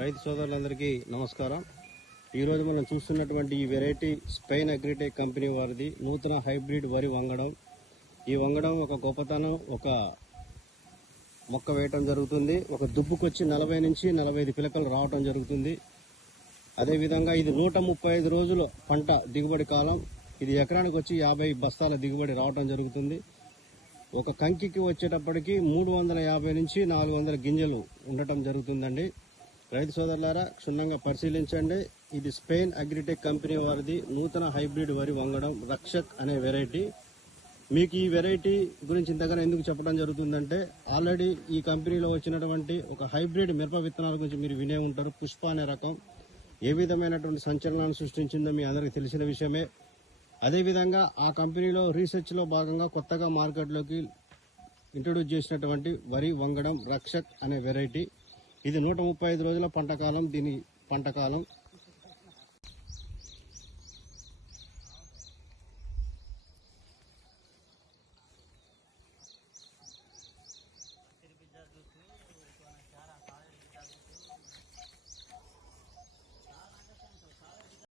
రైతు సోదరులందరికీ నమస్కారం. ఈరోజు మనం చూస్తున్నటువంటి ఈ వెరైటీ స్పెయిన్ అగ్రిటెక్ కంపెనీ వారిది నూతన హైబ్రిడ్ వరి వంగడం. ఈ వంగడం ఒక గొప్పతనం, ఒక మొక్క వేయటం జరుగుతుంది. ఒక దుబ్బుకొచ్చి 40 నుంచి 45 పిలకలు రావటం జరుగుతుంది. అదేవిధంగా ఇది 135 రోజుల పంట దిగుబడి కాలం. ఇది ఎకరానికి వచ్చి 50 బస్తాల దిగుబడి రావటం జరుగుతుంది. ఒక కంకికి వచ్చేటప్పటికి 350 నుంచి 400 గింజలు ఉండటం జరుగుతుందండి. రైతు సోదరులారా, క్షుణ్ణంగా పరిశీలించండి. ఇది స్పెయిన్ అగ్రిటెక్ కంపెనీ వారిది నూతన హైబ్రిడ్ వరి వంగడం రక్షక్ అనే వెరైటీ. మీకు ఈ వెరైటీ గురించి ఇంతగానో ఎందుకు చెప్పడం జరుగుతుందంటే, ఆల్రెడీ ఈ కంపెనీలో వచ్చినటువంటి ఒక హైబ్రిడ్ మిరప విత్తనాల గురించి మీరు వినే ఉంటారు. పుష్ప అనే రకం ఏ విధమైనటువంటి సంచలనాన్ని సృష్టించిందో మీ అందరికీ తెలిసిన విషయమే. అదేవిధంగా ఆ కంపెనీలో రీసెర్చ్లో భాగంగా కొత్తగా మార్కెట్లోకి ఇంట్రొడ్యూస్ చేసినటువంటి వరి వంగడం రక్షక్ అనే వెరైటీ. ఇది 135 రోజుల పంటకాలం. దీని పంటకాలం